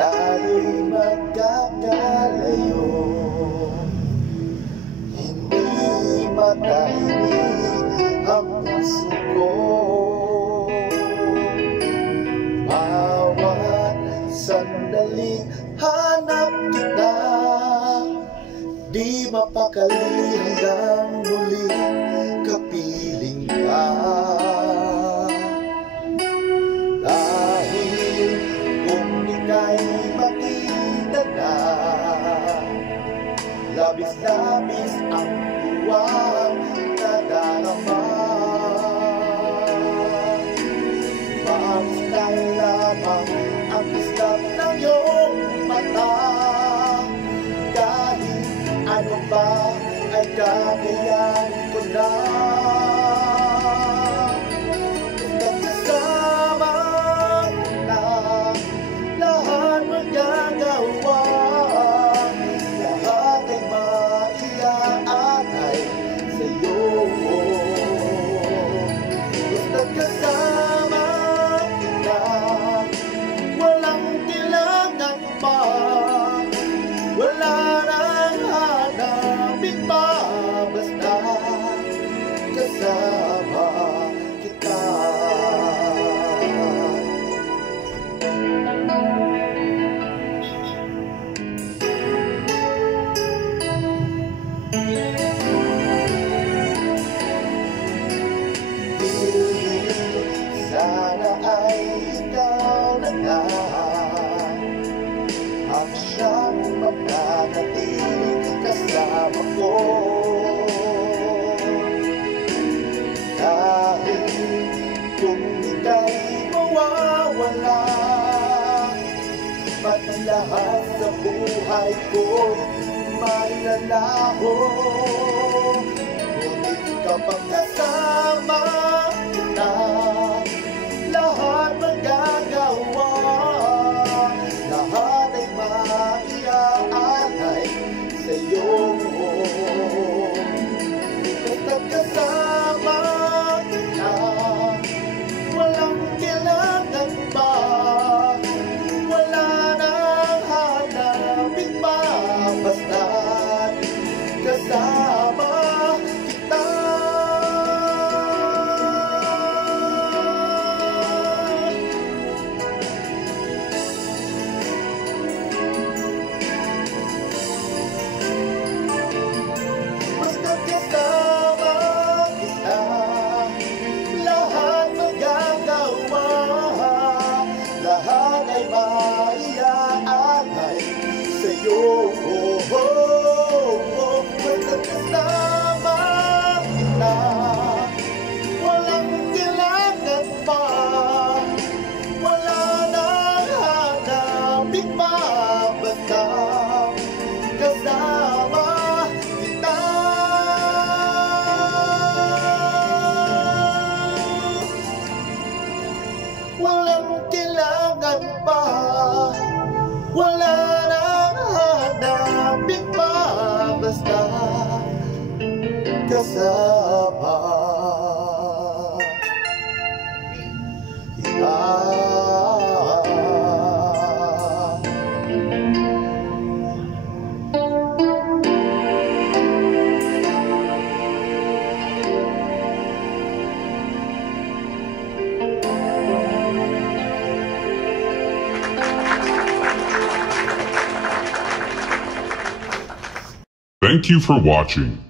tayo'y magkakalayo. Hindi matahimik ang puso ko. Bawat sandaling hanap kita, di mapakali hanggang muling kapiling ka. Dahil kung ika'y makita na, labis-labis ang buwang nadarama. Maamistan lamang ang kislap ng iyong mata. Kahit ano ba ay kakayanin ko na. Kasama na lahat magagawa, lahat ay maiaanay sa'yo. Basta kasama kita, walang kailangan pa, wala nang hanapin pa, basta kasama kita. Sana ay ikaw na nga ang siyang mapanatiling kasama ko. Dahil kung ika'y mawawala, pati lahat sa buhay ko'y may lalaho. Ngunit kapag kasama kita, lahat magagawa, lahat ay maiaanay sa'yo. Kapag kasama kita, walang kailangan pa, wala nang hanapin pa, basta kasama kita. Basta kasama kita, lahat magagawa, lahat ay maiaanay sa'yo. Basta kasama kita, walang kailangan pa, wala nang hanapin pa, basta kasama kita. Walang kailangan pa, wala nang hanapin pa, basta kasama kita. Thank you for watching.